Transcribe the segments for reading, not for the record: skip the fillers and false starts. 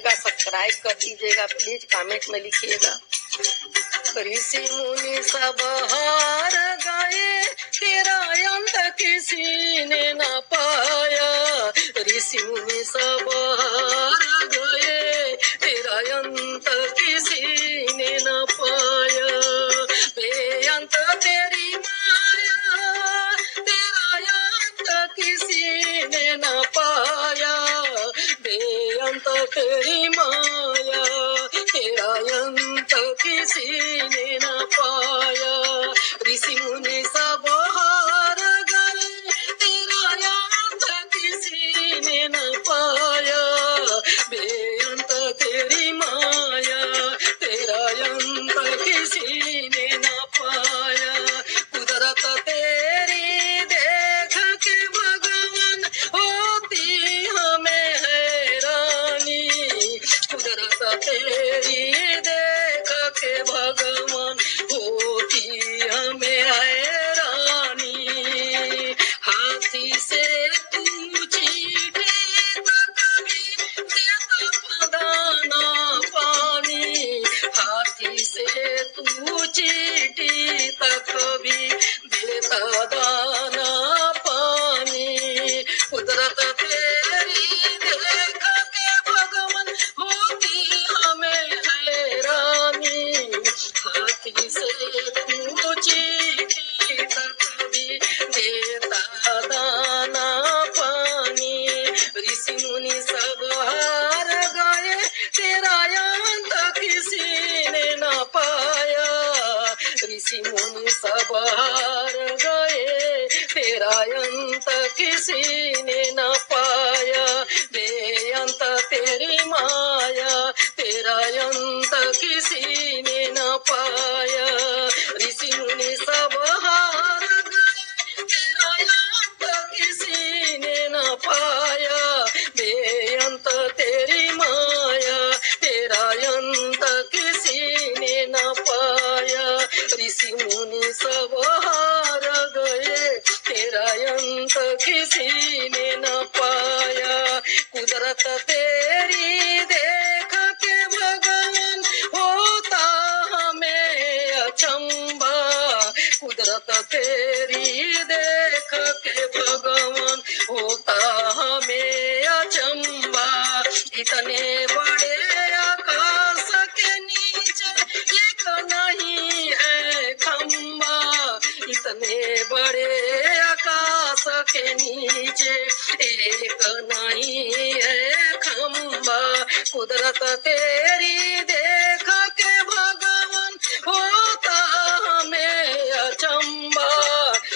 कीजिएगा, सब्सक्राइब कर दीजिएगा, प्लीज कमेंट में लिखिएगा। ऋषि मुनि सब हार गए, तेरा अंत किसी ने न पाया। ऋषि मुनि सब हार गए, तेरा अंत किसी ने न पाया। बेअंत तेरी माया, तेरा अंत किसी ने न पाया। बेअंत तेरी माया, तेरा अंत किसी ने न पाया। ऋषि मुनि सब हार गए, तेरा अंत किसी ने न पाया। बेअंत तेरी माया, तेरा अंत किसी ने न पाया। कुदरत तेरी देख के भगवान होती हमें हैरानी। कुदरत तेरी देख के भगवान होती हमें हैरानी। हाथी से तू चीटे तो कभी देता दाना पानी। हाथी से तू चीटी तो कभी देता दाना पानी। कुदरत तेरी देख के भगवान होती हमें हैरानी। हाथी से तू चीटी तो कभी देता दाना पानी। ऋषि मुनि सब हार गए, तेरा अंत किसी ने न पाया। ऋषि मुनि सब हार गए, तेरा अंत किसी ने न पाया। बेअंत तेरी माया, तेरा अंत किसी ने न पाया। ऋषि मुनि सब हार गए, तेरा अंत किसी ने न पाया। बेअंत तेरी माया, तेरा अंत किसी ने न पाया। ऋषि मुनि सब हार गए, तेरा अंत किसी ने न पाया। कुदरत तेरी देख के भगवान होता हमें अचंभा। कुदरत तेरी देख के भगवान होता हमें अचंभा। इतने बड़े आकाश के नीचे एक नहीं है खम्बा। इतने बड़े आकाश के नीचे एक नहीं है खम्बा। कुदरत तेरी देख के भगवान होता हमें अचंभा।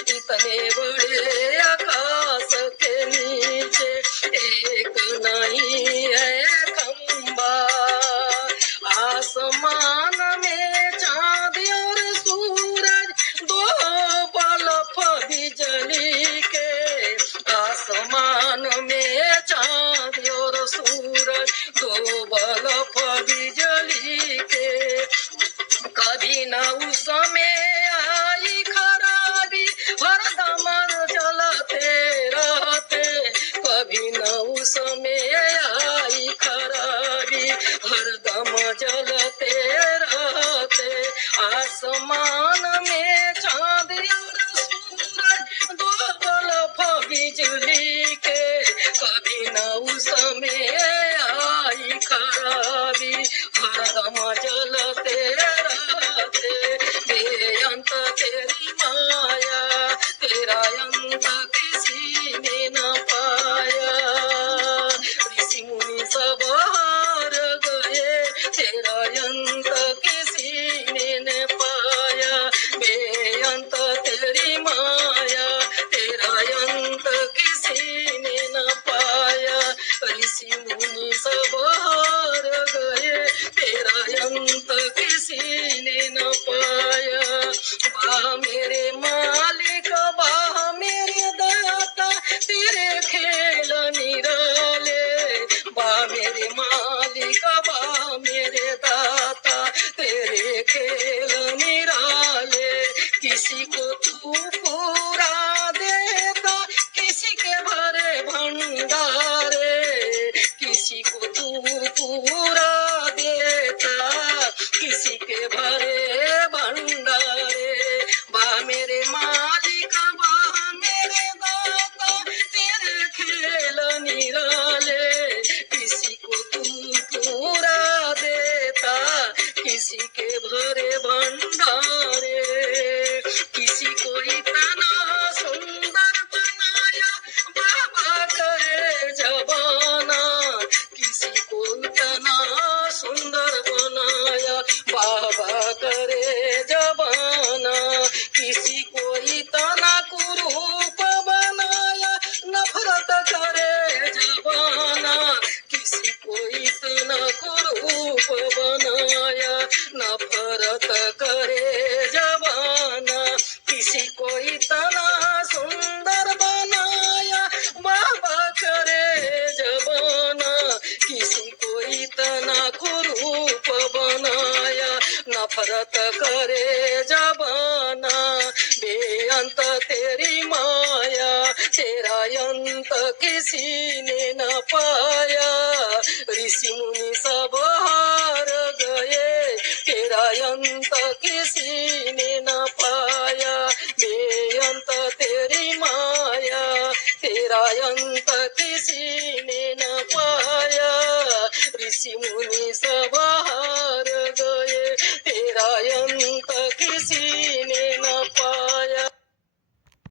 इतने बड़े आकाश के नीचे एक नहीं है खम्बा। आसमान में चांद और सूरज दो बल्ब बिजली के। आसमान में चांद और सूरज दो बल्ब बिजली के। कभी न उसमें आई खराबी, हरदम जलते रहते। कभी न उसमें आई खराबी, हरदम जलते रहते। आसमान में चांद और सूरज दो बल्ब बिजली के। कभी न उसमें आई खराबी, हरदम जलते रहते। बेअंत तेरी माया, तेरा अंत किसी ने न पाया। ऋषि मुनि सब हार गए, तेरा अंत किसी ने न पाया। बेअंत तेरी माया, तेरा अंत किसी ने न पाया। ऋषि मुनि सब हार गए, तेरा पूरा देता, किसी के भरे भंडारे। बा मेरे मालिक, बा मेरे दाता, तेरे खेल निराले, किसी को तू पूरा देता, किसी के भरे भंडारे। किसी को इतना सुंदर बनाया, बाबा करे जबाना, किसी को इतना सुंदर बनाया, बाबा करे जबाना। किसी को इतना कुरूप बनाया, नफरत करे जबाना, किसी को इतना कुरूप बनाया, नफरत करे जबाना। किसी को इतना सुंदर बनाया, बाबा करे जबाना, किसी को इतना कुरूप बनाया, नफरत करे जबाना। बेअंत तेरी माया, तेरा अंत किसी ने न पाया, ऋषि मुनि सब हार गए, तेरा अंत किसी ने न